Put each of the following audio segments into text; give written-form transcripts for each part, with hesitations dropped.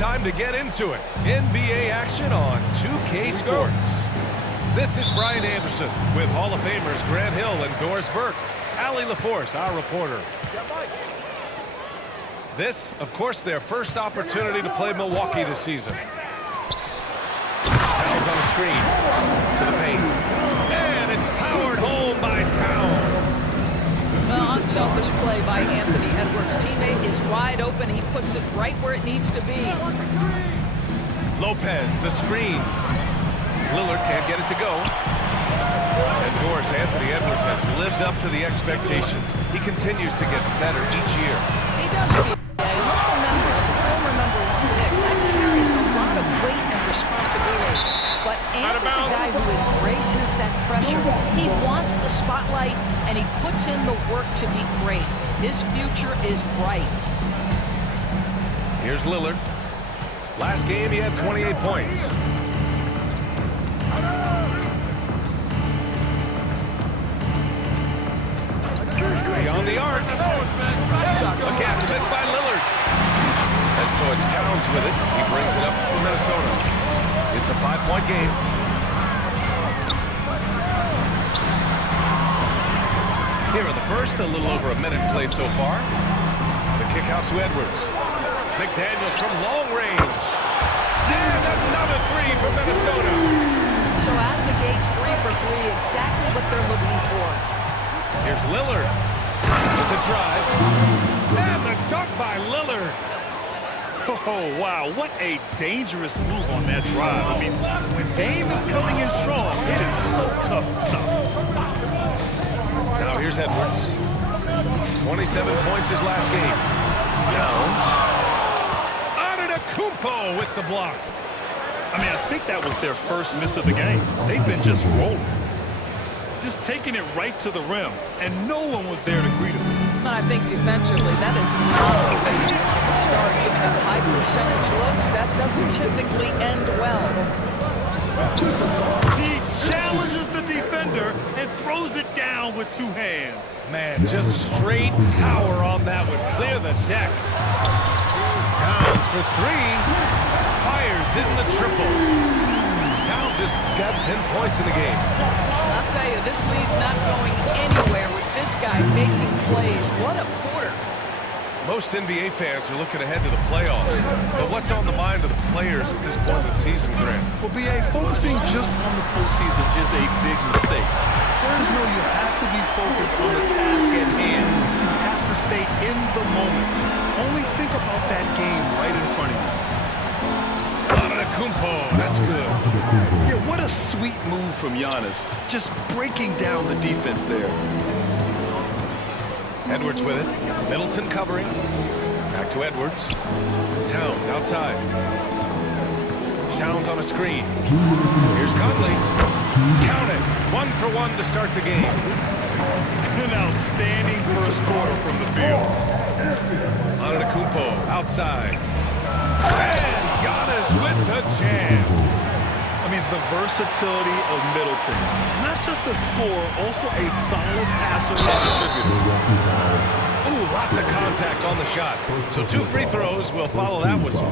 time to get into it. NBA action on 2K Sports. This is Brian Anderson with Hall of Famers Grant Hill and Doris Burke. Allie LaForce, our reporter. This, of course, their first opportunity to play Milwaukee this season. Towns on the screen. To the paint. And it's powered home by Towns. The unselfish play by Anthony Edwards' teammate is wide open. He puts it right where it needs to be. Lopez, the screen. Lillard can't get it to go. And Doris, Anthony Edwards has lived up to the expectations. He continues to get better each year. He does. Let's remember, as a former number one pick, that carries a lot of weight and responsibility. But Ant is a guy who embraces that pressure. He wants the spotlight, and he puts in the work to be great. His future is bright. Here's Lillard. Last game, he had 28 points. Beyond the arc. Again, missed by Lillard. And so it's Towns with it. He brings it up for Minnesota. It's a 5-point game. Here in the first, a little over a minute played so far. The kick out to Edwards. McDaniels from long range. And another three for Minnesota. So out of the gates, 3 for 3, exactly what they're looking for. Here's Lillard with the drive. And the dunk by Lillard. Oh, wow, what a dangerous move on that drive. I mean, when Dame is coming in strong, it is so tough to stop. Now here's Edwards. 27 points his last game. Towns. Antetokounmpo with the block. I mean, I think that was their first miss of the game. They've been just rolling. Just taking it right to the rim, and no one was there to greet him. I think defensively, that is not the way to start giving up high percentage looks. That doesn't typically end well. He challenges the defender and throws it down with 2 hands. Man, just straight power on that one. Clear the deck. Towns for 3. Fires in the triple. Towns has got 10 points in the game. I'll tell you, this lead's not going anywhere with this guy making plays. What a quarter. Most NBA fans are looking ahead to the playoffs. But what's on the mind of the players at this point of the season, Grant? Well, B.A., focusing just on the postseason is a big mistake. Players know you have to be focused on the task at hand. You have to stay in the moment. Only think about that game right in front of you. Antetokounmpo, that's good. Yeah, what a sweet move from Giannis. Just breaking down the defense there. Edwards with it. Middleton covering. Back to Edwards. Towns outside. Towns on a screen. Here's Conley. Count it. 1 for 1 to start the game. An outstanding first quarter from the field. Antetokounmpo outside. And Giannis with the jam. I mean, the versatility of Middleton. Not just a scorer, also a solid passer and distributor. Ooh, lots of contact on the shot. So 2 free throws will follow that whistle.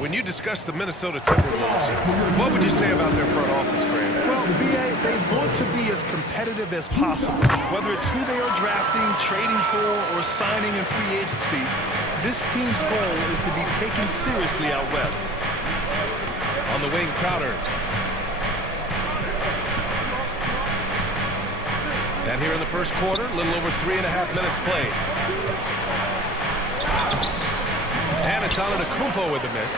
When you discuss the Minnesota Timberwolves, what would you say about their front office, Grant? Well, B.A., they want to be as competitive as possible. Whether it's who they are drafting, trading for, or signing in free agency, this team's goal is to be taken seriously out west. On the wing, Crowder. And here in the first quarter, a little over 3.5 minutes played. And it's Antetokounmpo with a miss.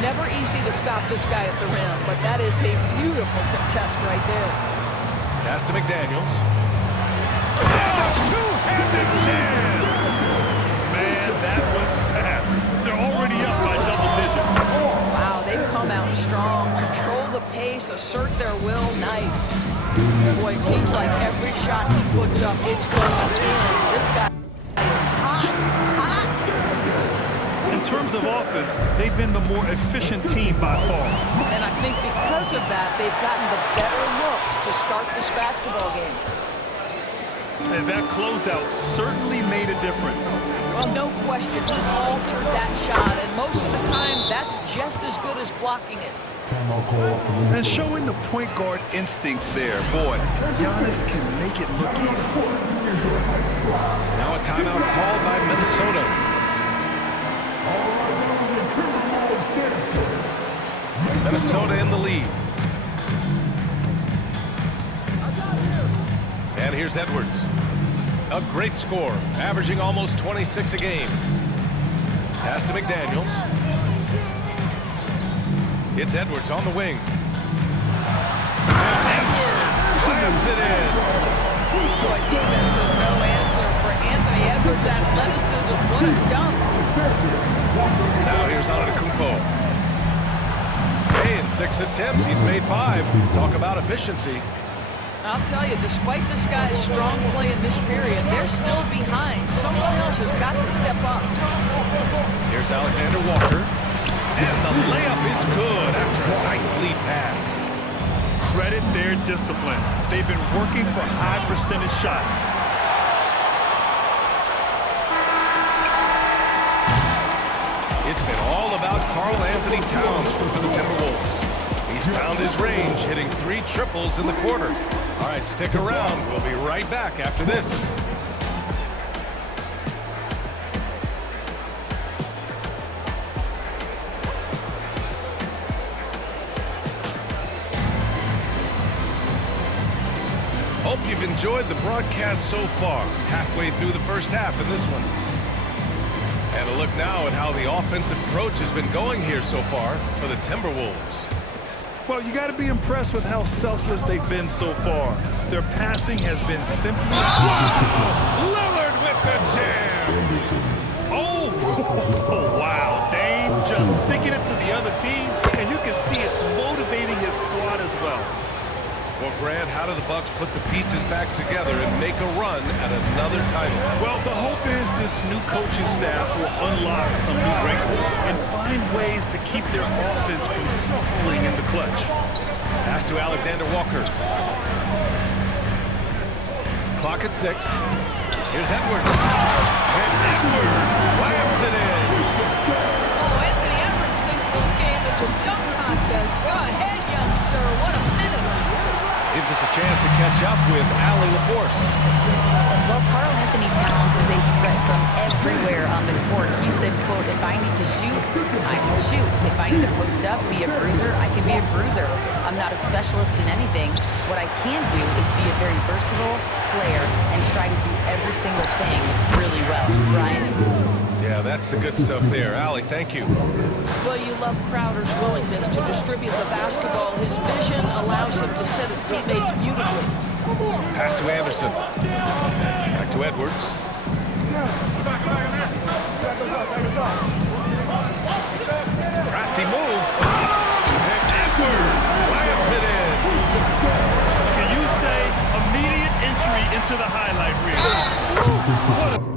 Never easy to stop this guy at the rim, but that is a beautiful contest right there. Pass to McDaniels. And a two-handed jam! Man, that was fast. They're already up by double digits. Wow, they've come out strong, control the pace, assert their will. Nice. Boy, it seems like every shot he puts up, it's going in. This guy is hot, hot. In terms of offense, they've been the more efficient team by far. And I think because of that, they've gotten the better looks to start this basketball game. And that closeout certainly made a difference. Well, no question, he altered that shot, and most of the time, blocking it. And showing the point guard instincts there. Boy, Giannis can make it look easy. Now a timeout called by Minnesota. Minnesota in the lead. And here's Edwards. A great score, averaging almost 26 a game. Pass to McDaniels. It's Edwards on the wing. And Edwards slams it in. Boy, defense is no answer for Anthony Edwards' athleticism. What a dunk. Now here's Antetokounmpo. Hey, in 6 attempts, he's made 5. Talk about efficiency. I'll tell you, despite this guy's strong play in this period, they're still behind. Someone else has got to step up. Here's Alexander Walker. And the layup is good after a nice lead pass. Credit their discipline. They've been working for high percentage shots. It's been all about Karl Anthony Towns for the Timberwolves. He's found his range, hitting 3 triples in the quarter. All right, stick around. We'll be right back after this. Hope you've enjoyed the broadcast so far. Halfway through the first half in this one. And a look now at how the offensive approach has been going here so far for the Timberwolves. Well, you got to be impressed with how selfless they've been so far. Their passing has been simply... Lillard with the jam! Oh, wow. Dame just sticking it to the other team, and you can see it's motivating his squad as well. Well, Grant, how do the Bucks put the pieces back together and make a run at another title? Well, the hope is this new coaching staff will unlock some new wrinkles and find ways to keep their offense from suffering in the clutch. Pass to Alexander Walker. Clock at 6. Here's Edwards. And Edwards slams it in. Oh, Anthony Edwards thinks this game is a dunk contest. Go ahead, young sir. What a minute. Gives us a chance to catch up with Allie LaForce. Well, Karl Anthony Towns is a threat from everywhere on the court. He said, quote, if I need to shoot, I will shoot. If I need to post up, be a bruiser, I can be a bruiser. I'm not a specialist in anything. What I can do is be a very versatile player and try to do every single thing really well. Brian? Yeah, that's the good stuff there. Allie, thank you. Well, you love Crowder's willingness to distribute the basketball. His vision allows him to set his teammates beautifully. Pass to Anderson. Back to Edwards. Crafty move. And Edwards slams it in. Can you say immediate entry into the highlight reel?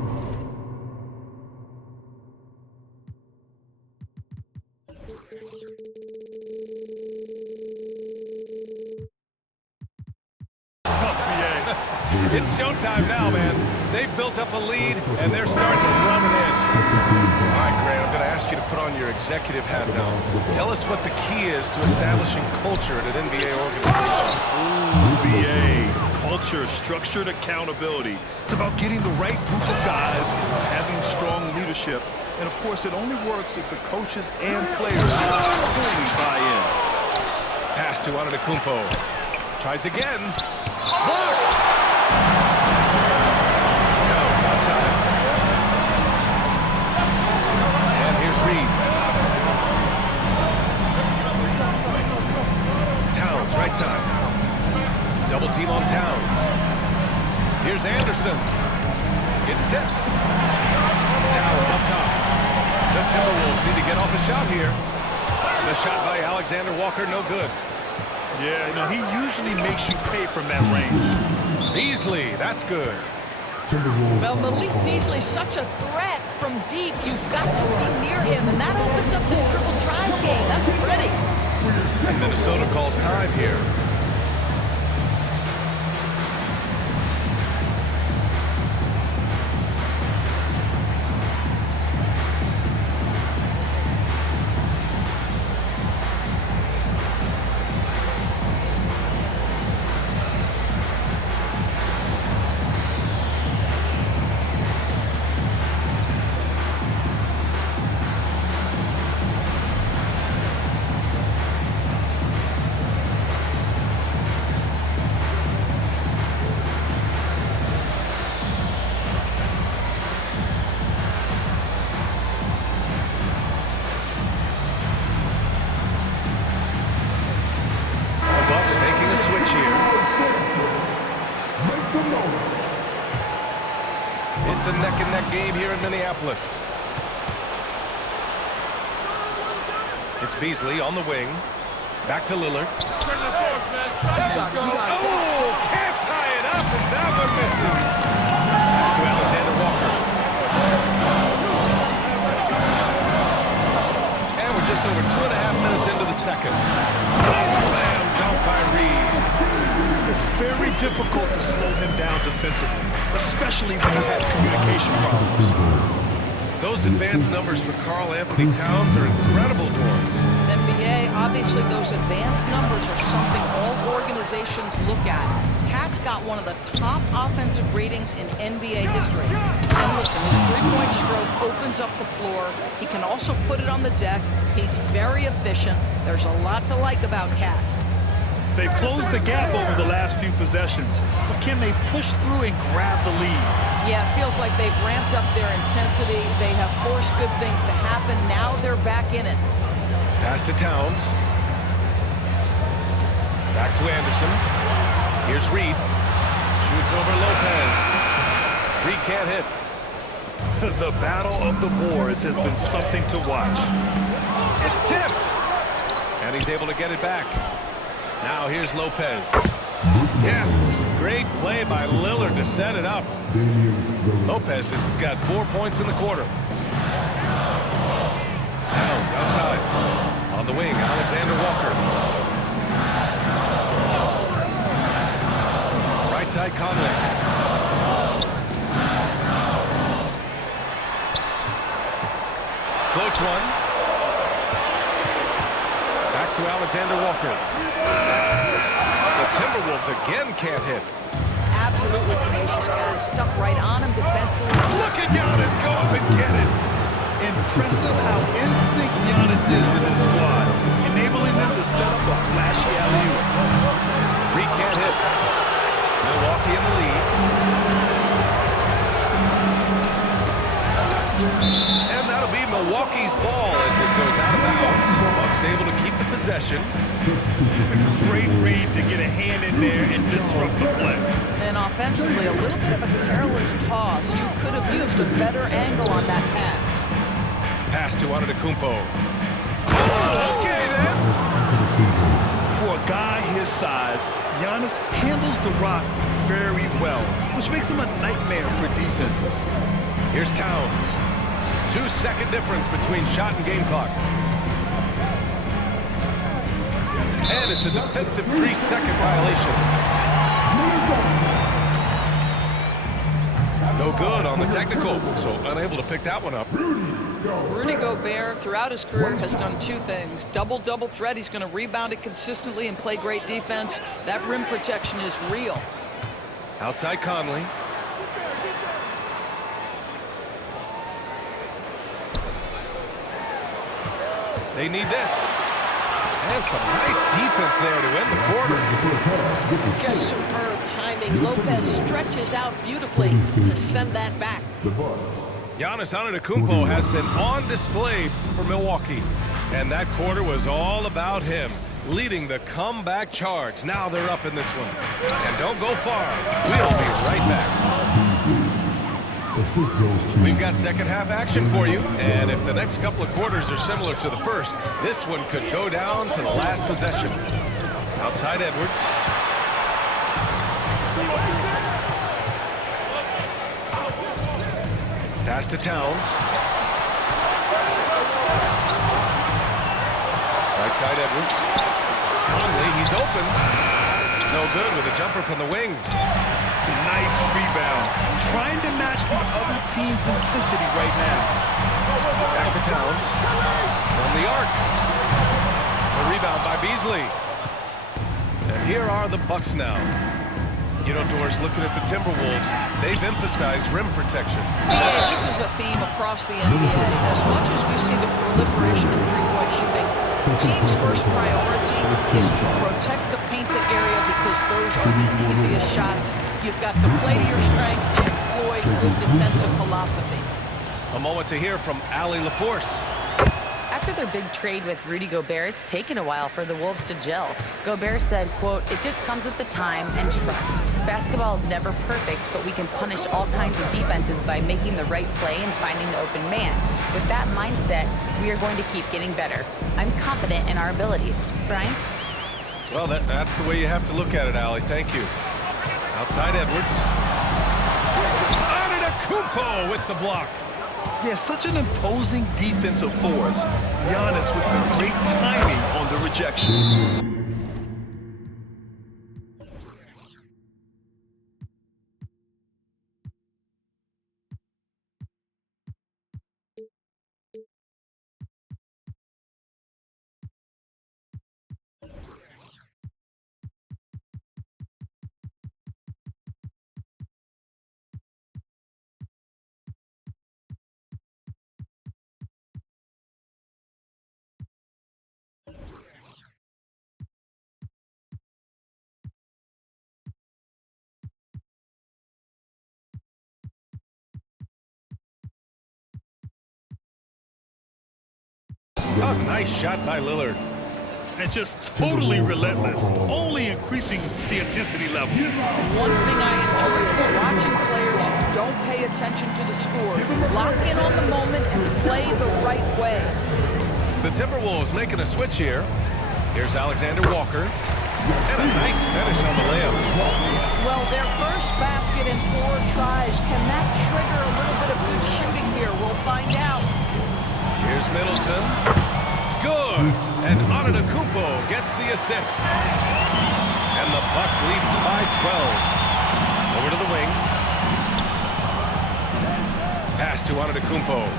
It's showtime now, man. They've built up a lead, and they're starting to run it in. All right, Grant, I'm going to ask you to put on your executive hat now. Tell us what the key is to establishing culture at an NBA organization. NBA, culture, structured accountability. It's about getting the right group of guys, having strong leadership, and of course it only works if the coaches and players fully buy in. Pass to Antetokounmpo. Tries again. Blocked! Towns outside. And here's Reed. Towns, right side. Double team on Towns. Here's Anderson. It's tipped. Towns up top. The Timberwolves need to get off a shot here. The shot by Alexander Walker, no good. Yeah, you know, he usually makes you pay from that range. Beasley, that's good. Well, Malik Beasley's such a threat from deep. You've got to be near him, and that opens up this triple drive game. That's pretty. And Minnesota calls time here. It's a neck-and-neck game here in Minneapolis. It's Beasley on the wing. Back to Lillard. Oh, can't tie it up as that one misses. Pass to Alexander Walker. And we're just over 2.5 minutes into the second. Slam dunk by Reed. Very difficult to slow him down defensively, especially when you have communication problems. Those advanced numbers for Karl Anthony Towns are incredible, Doris. NBA, obviously those advanced numbers are something all organizations look at. Cat's got one of the top offensive ratings in NBA history. And listen, his three-point stroke opens up the floor. He can also put it on the deck. He's very efficient. There's a lot to like about Cat. They've closed the gap over the last few possessions, but can they push through and grab the lead? Yeah, it feels like they've ramped up their intensity. They have forced good things to happen. Now they're back in it. Pass to Towns. Back to Anderson. Here's Reed. Shoots over Lopez. Reed can't hit. The battle of the boards has been something to watch. It's tipped. And he's able to get it back. Now here's Lopez. Yes, great play by Lillard to set it up. Lopez has got 4 points in the quarter. Towns outside. On the wing, Alexander Walker. Right side, Conley. Floats one. Back to Alexander Walker. The Timberwolves again can't hit. Absolutely tenacious guy. Stuck right on him defensively. Look at Giannis go up and get it. Impressive how in sync Giannis is with his squad, enabling them to set up a flashy alley-oop. Reed can't hit. Milwaukee in the lead. And that'll be Milwaukee's ball as it goes out of bounds. Bucks able to keep the possession. Great read to get a hand in there and disrupt the play. And offensively, a little bit of a careless toss. You could have used a better angle on that pass. Pass to Antetokounmpo. Oh, okay then. For a guy his size, Giannis handles the rock very well, which makes him a nightmare for defenses. Here's Towns. 2-second difference between shot and game clock. And it's a defensive 3-second violation. No good on the technical, so unable to pick that one up. Rudy Gobert, throughout his career, has done two things. Double-double threat. He's going to rebound it consistently and play great defense. That rim protection is real. Outside Conley. They need this. And some nice defense there to end the quarter. Just superb timing. Lopez stretches out beautifully to send that back. Giannis Antetokounmpo has been on display for Milwaukee. And that quarter was all about him, leading the comeback charge. Now they're up in this one. And don't go far. We'll be right back. We've got second half action for you, and if the next couple of quarters are similar to the first, this one could go down to the last possession. Outside Edwards. Pass to Towns. Right side Edwards. Conley, he's open. No good with a jumper from the wing. Nice rebound. Trying to match the other team's intensity right now. Back to Towns. From the arc. The rebound by Beasley. And here are the Bucks now. You know, Doris, looking at the Timberwolves, they've emphasized rim protection. Yeah, this is a theme across the NBA. As much as we see the proliferation of three-point shooting, the team's first priority is to protect the painted area because those are the easiest shots. You've got to play to your strengths and employ good defensive philosophy. A moment to hear from Allie LaForce. After their big trade with Rudy Gobert, it's taken a while for the Wolves to gel. Gobert said, quote, "It just comes with the time and trust. Basketball is never perfect, but we can punish all kinds of defenses by making the right play and finding the open man. With that mindset, we are going to keep getting better. I'm confident in our abilities. Brian? Well, that's the way you have to look at it, Allie. Thank you. Outside Edwards. Antetokounmpo with the block. Yeah, such an imposing defensive force. Giannis with the great timing on the rejection. Oh, nice shot by Lillard. And just totally relentless, only increasing the intensity level. One thing I enjoy is watching players who don't pay attention to the score, lock in on the moment and play the right way. The Timberwolves making a switch here. Here's Alexander Walker. And a nice finish on the layup. Well, their first basket in 4 tries. Can that trigger a little bit of good shooting here? We'll find out. Here's Middleton. Good. And Antetokounmpo gets the assist. And the Bucks lead by 12. Over to the wing. Pass to Antetokounmpo.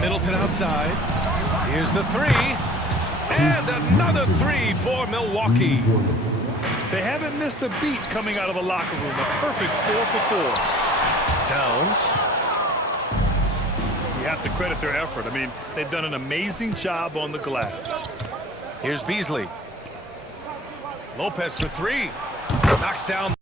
Middleton outside. Here's the 3. And another 3 for Milwaukee. They haven't missed a beat coming out of the locker room. A perfect 4 for 4. Towns. You have to credit their effort. I mean, they've done an amazing job on the glass. Here's Beasley. Lopez for 3. Knocks down.